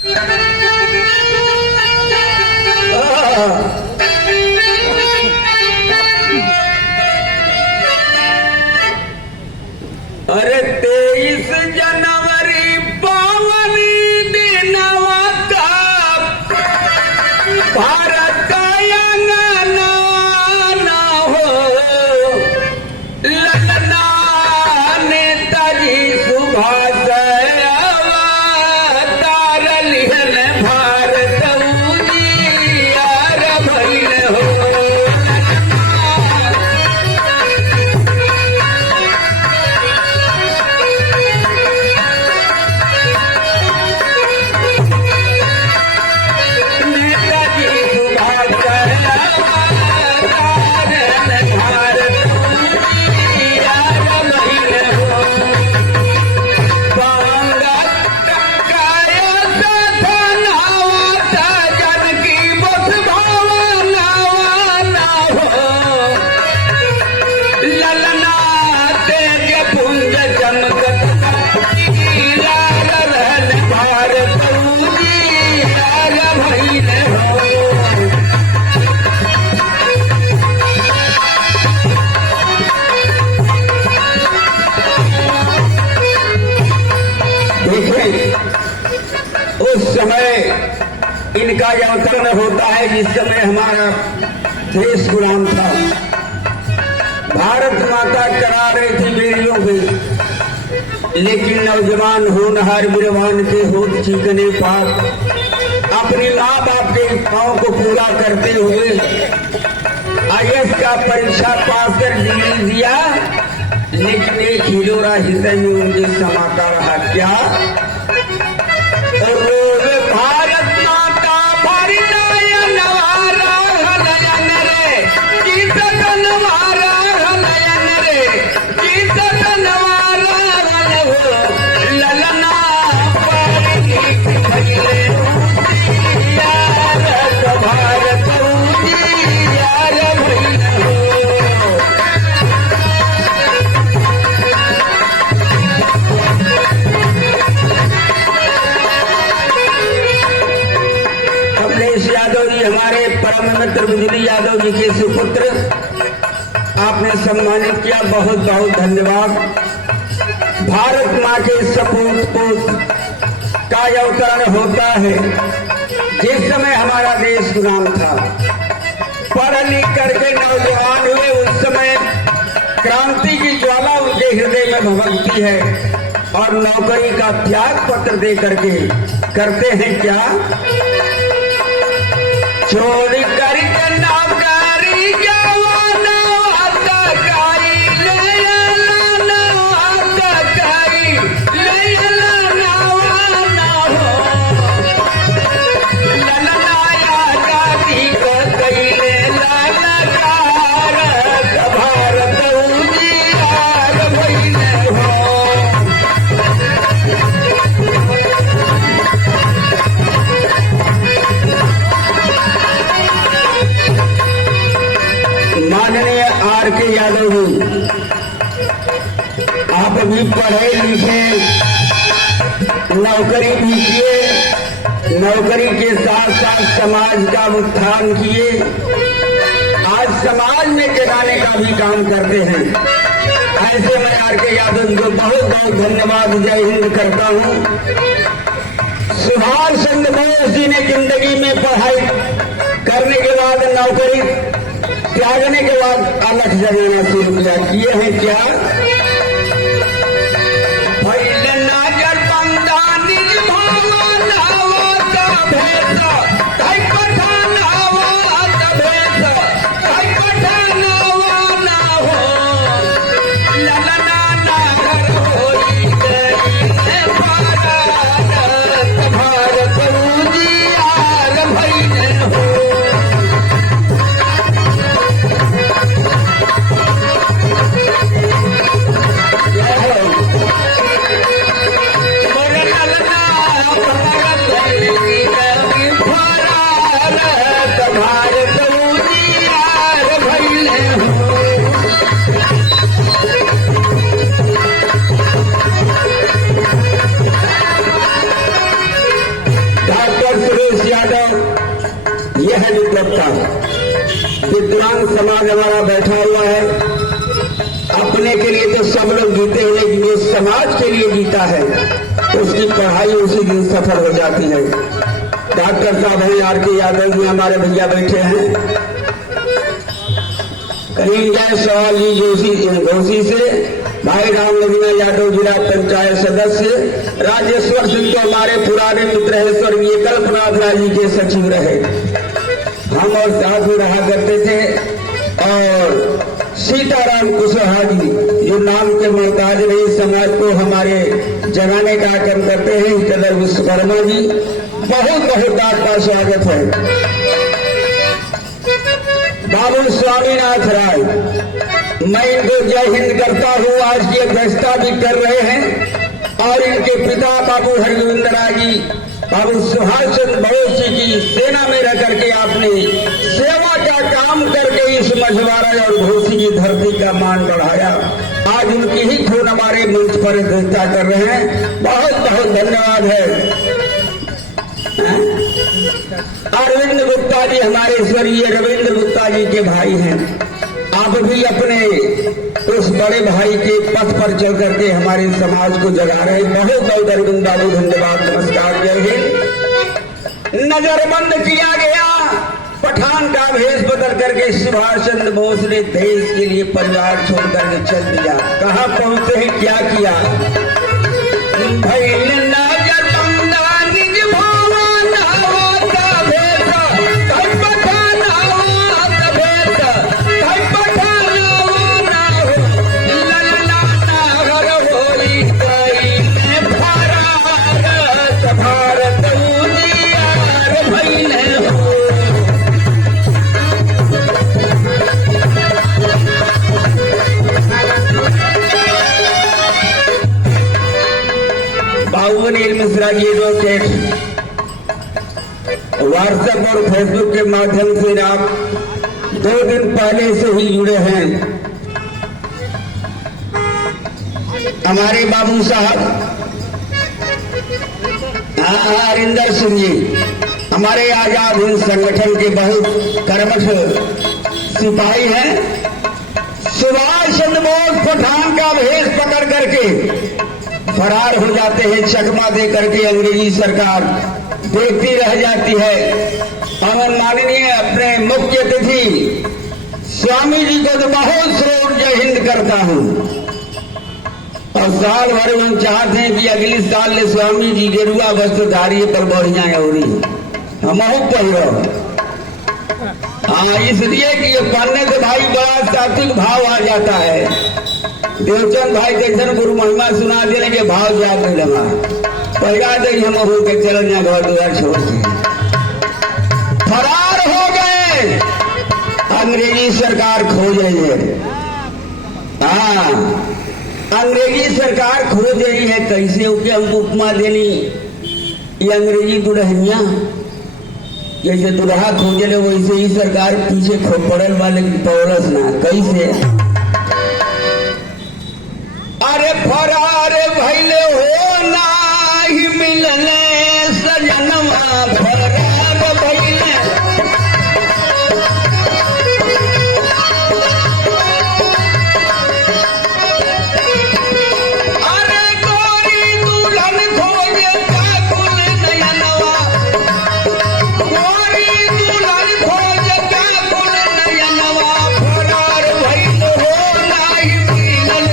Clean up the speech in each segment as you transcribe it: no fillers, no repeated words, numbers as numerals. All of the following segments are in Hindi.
अरे 23 जनवरी पावनी दिनवा का भारत का अंगना ना हो ललना नेताजी सुभाष अवतार लिहन भारत उजियार भइल हो। उस समय इनका यह अवतरण होता है जिस समय हमारा देश गुलाम था। भारत माता चरा रही थी बेड़ियों पे, लेकिन नौजवान होनहार वीरवान के होठ चीखने पर अपनी माँ बाप के पाँव को पूरा करते हुए IAS का परीक्षा पास कर डिग्री दिया, लेकिन एक हिलोरा हृदय में उनके समाता रहा। क्या? भारत माता भरिनयन वारा हलयन रे, जीतन वारा हलयन रे, जीतन वारा हल हो ललना पारी भइले यार भारत उजियार भइल हो। हमारे परम मित्र बिजली यादव जी के सुपुत्र, आपने सम्मानित किया, बहुत बहुत धन्यवाद। भारत माँ के सपूत पुत का अवतरण होता है जिस समय हमारा देश गुलाम था। पढ़ लिख करके नौजवान हुए, उस समय क्रांति की ज्वाला उनके हृदय में भभकती है और नौकरी का त्याग पत्र दे करके करते हैं क्या? छोड़ कर नौकरी जवाना हतकाई ले लाना हतकाई ले लाना वाना हो ललनाया जाति को कैले ललकार भारत उजियार भइल हो। माननीय R.K. यादव जी, आप भी पढ़े लिखे, नौकरी भी किए, नौकरी के साथ साथ समाज का उत्थान किए, आज समाज में गिराने का भी काम करते हैं। ऐसे मैं R.K. यादव जी को बहुत बहुत धन्यवाद, जय हिंद करता हूँ। सुभाष चंद्र बोस जी ने जिंदगी में पढ़ाई करने के बाद नौकरी त्यागने के बाद अलग जमाना शुरू किया। किए हैं क्या? पहले नाजर बंदा निर्भावन हवा का भेष, कई पठान हवा का भेष, कई पठान हवा ना हो ललना ना घर होई गई भारत उजियार भइल हो। अखिलेश यादव, यह है विद्वत्ता। विद्वान समाज हमारा बैठा हुआ है, अपने के लिए तो सब लोग जीते हैं, लेकिन ये समाज के लिए जीता है, उसकी पढ़ाई उसी दिन सफल हो जाती है। डॉक्टर साहब हैं आर.के. यादव जी, हमारे भैया बैठे हैं। करीमगंज सवाल जी घोसी से भाई राम नगीना यादव जिला पंचायत सदस्य, राजेश्वर सिंह तो हमारे पुराने मित्र है, स्वर्गीय कल्पनाथ राय जी के सचिव रहे, हम और साथ में रहा करते थे। और सीताराम कुशवाहा जी जो नाम के मोहताज रही, समाज को हमारे जगाने का काम करते हैं, हितलर विश्वकर्मा जी, बहुत बहुत आपका स्वागत है। बाबू स्वामीनाथ राय, मैं इनको जय हिंद करता हूँ, आज की अध्यक्षता भी कर रहे हैं। और इनके पिता बाबू हरगोविंद राय जी, बाबू सुभाष चंद्र बोस जी की सेना में रह करके आपने सेवा का काम करके इस मझवारा और घोसी की धरती का मान बढ़ाया। आज उनकी ही खून हमारे मंच पर अध्यक्षता कर रहे हैं, बहुत बहुत धन्यवाद है। अरविंद गुप्ता जी हमारे स्वर्गीय रविंद्र गुप्ता जी के भाई हैं, आप भी अपने उस बड़े भाई के पथ पर चल करके हमारे समाज को जगा रहे हैं। बहुत बहुत अरविंद बाबू धन्यवाद, नमस्कार, जय हिंद। नजरबंद किया गया, पठान का भेष बदल करके सुभाष चंद्र बोस ने देश के लिए परिवार छोड़ करके चल दिया। कहाँ पहुंचे हैं, क्या किया? मिश्रा जी एडवोकेट, व्हाट्सएप और फेसबुक के माध्यम से आप 2 दिन पहले से ही जुड़े हैं। हमारे बाबू साहब हरिंदर सिंह जी, हमारे आजाद हिंद संगठन के बहुत कर्मठ सिपाही हैं। सुभाष चंद्र बोस पठान का भेष पकड़ करके फरार हो जाते हैं, चकमा दे करके अंग्रेजी सरकार देखती रह जाती है। और माननीय अपने मुख्य अतिथि स्वामी जी को तो बहुत श्रोत जय हिंद करता हूँ, और साल भर हम चाहते हैं कि अगले साल ले स्वामी जी गेरुआ वस्त्रधारी पर बढ़िया औरी हम पढ़ो। इसलिए कि ये पढ़ने से भाई बड़ा सात्विक भाव आ जाता है। देवचंद भाई जैसे गुरु महिमा सुना देने के भाव जाग नहीं लगा, पहला दिन हम हो के चल जाए घर द्वार छोड़ के फरार हो गए, अंग्रेजी सरकार खोजेंगे। हाँ, अंग्रेजी सरकार खोज रही है, कैसे होके हमको उपमा देनी, ये अंग्रेजी दुल्हनिया जैसे दुल्हा खोजले वैसे ही सरकार पीछे पड़ल वाले पौरस ना, कैसे? अरे फरार भइले हो नाही मिलने सजनवा, फरार भइले। अरे गोरी दुल्हन खोजे काकुल नयनवा, गोरी दुल्हन खोजे काकुल नयनवा, फरार भइले हो नाही मिलने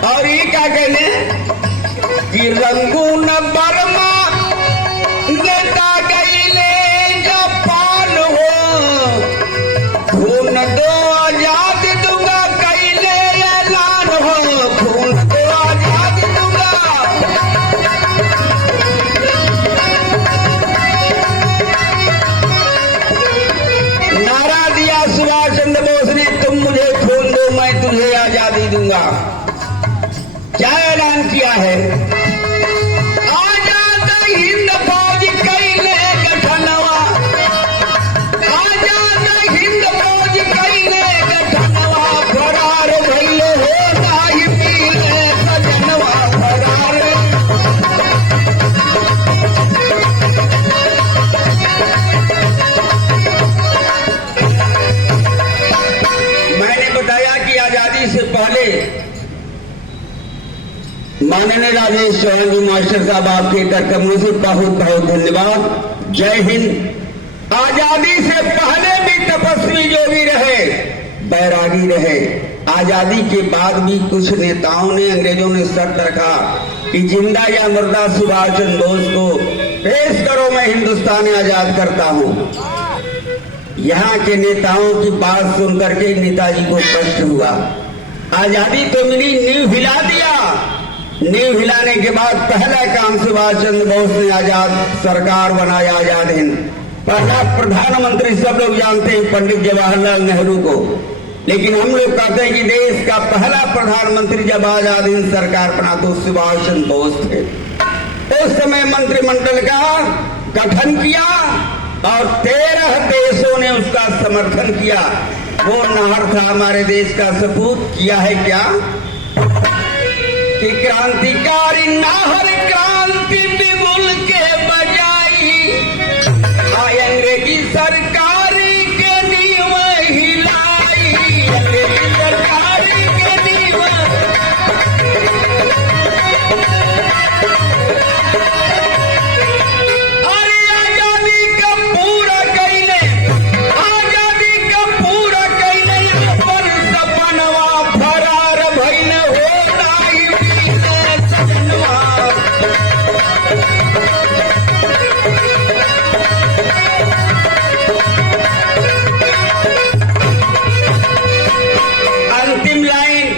और ये क्या कहने कि रंगून बर्मा नेता गईले जापान हो, खून दो आजाद दूंगा कैले ऐलान हो, खून दो आजाद दूंगा। नारा दिया सुभाष चंद्र बोस ने, तुम मुझे खून दो मैं तुझे आजादी दूंगा। क्या ऐलान किया है? आजाद हिंद फौज कैले गठनवा, आजाद हिंद फौज कैले माननीय राजेश चौहान जी मास्टर साहब, आपके कार्यक्रमों से बहुत बहुत धन्यवाद। जय हिंद। आजादी से पहले भी तपस्वी योगी रहे, बैरागी रहे। आजादी के बाद भी कुछ नेताओं ने, अंग्रेजों ने शर्त रखा कि जिंदा या मुर्दा सुभाष चंद्र बोस को पेश करो, मैं हिंदुस्तान आजाद करता हूं। यहाँ के नेताओं की बात सुनकर के नेताजी को कष्ट हुआ। आजादी तो मिली, नींव हिला दिया। नींव हिलाने के बाद पहला काम सुभाष चंद्र बोस ने आजाद सरकार बनाया, आजाद हिंद। पहला प्रधानमंत्री सब लोग जानते हैं पंडित जवाहरलाल नेहरू को, लेकिन हम लोग कहते हैं कि देश का पहला प्रधानमंत्री जब आजाद हिंद सरकार बना तो सुभाष चंद्र बोस थे। उस समय मंत्रिमंडल का गठन किया और 13 देशों ने उसका समर्थन किया। वो नाहर था हमारे देश का सपूत। किया है क्या कि क्रांतिकारी नाहर क्रांति बिगुल के बजाई, अंग्रेजी सरकारी के नींव हिलाई, अंग्रेजी सरकारी के नींव। अरे आजादी का पूरा कैले, आजादी का पूरा कैले, पर सपनवा फरार भइल होता ही सपनवा। अंतिम लाइन,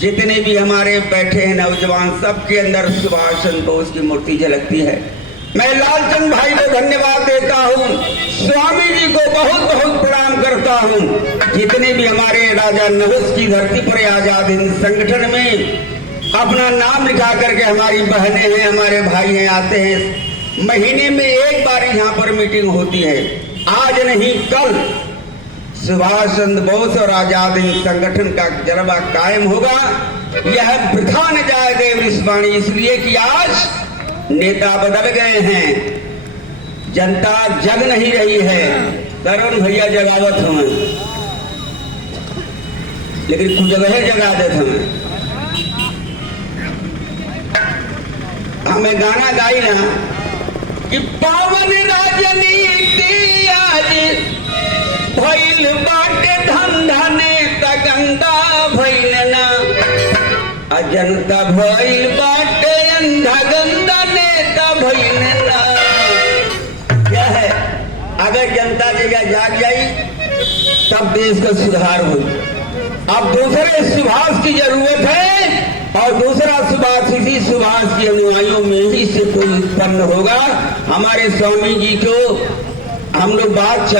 जितने भी हमारे बैठे हैं नौजवान, सबके अंदर सुभाष चंद्र बोस की मूर्ति झलकती है। मैं लालचंद भाई को धन्यवाद देता हूँ, स्वामी जी को बहुत बहुत प्रणाम करता हूँ। जितने भी हमारे राजा नहुस की धरती पर आजाद हिंद संगठन में अपना नाम लिखा करके हमारी बहनें हैं, हमारे भाई हैं, आते हैं। महीने में एक बार यहाँ पर मीटिंग होती है। आज नहीं कल सुभाष चंद्र बोस और आजाद हिंद संगठन का जलवा कायम होगा। यह वृथा न जाए देवऋषिवाणी, इसलिए कि आज नेता बदल गए हैं, जनता जग नहीं रही है। तरुण भैया जगावत हमें, लेकिन कुछ जगह जगा देते हमें गाना गाई ना कि पावन राजनीति आज भइल बाटे धंधा, नेता गंदा भइल ना, जनता भइल बाटे अंधा गंदा, नेता भइल ना। क्या है, अगर जनता जगह जाग जाई तब देश का सुधार हो। अब दूसरे सुभाष की जरूरत है और दूसरा सुभाष इसी सुभाष के अनुयायियों में ही से कोई उत्पन्न होगा। हमारे स्वामी जी को हम लोग बात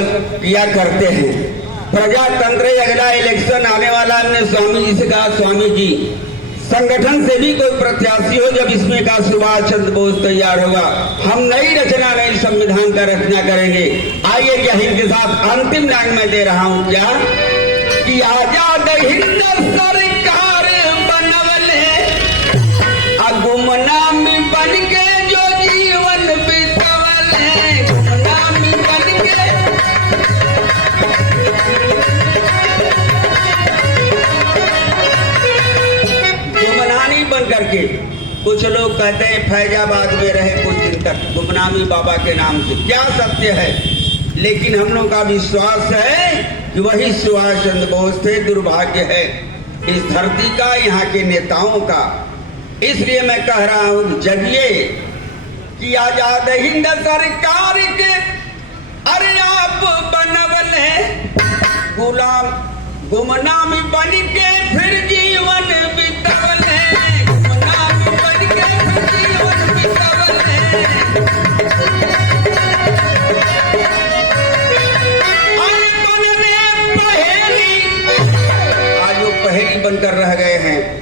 किया करते हैं, प्रजातंत्र अगला इलेक्शन आने वाला। हमने स्वामी जी से कहा, स्वामी जी संगठन से भी कोई प्रत्याशी हो, जब इसमें का सुभाष चंद्र बोस तैयार होगा, हम नई रचना, नई संविधान का रचना करेंगे। आइए क्या हिंद के साथ अंतिम लाइन में दे रहा हूं क्या कि आजाद हिंद सरकार बनवले, गुमनामी बन के जो जीवन बितवले, गुमनामी बन के। गुमनामी बन करके कुछ लोग कहते हैं फैजाबाद में रहे कुछ दिन तक गुमनामी बाबा के नाम से। क्या सत्य है, लेकिन हम लोग का विश्वास है कि वही सुभाष चंद्र बोस थे। दुर्भाग्य है इस धरती का, यहाँ के नेताओं का। इसलिए मैं कह रहा हूं, जगिए कि आजाद हिंद सरकार के अरे आप बनवले, गुलाम गुमनामी बन के फिर जीवन बितवले, गुमनामी बन के फिर जीवन बितवले। आज बनकर रह गए हैं।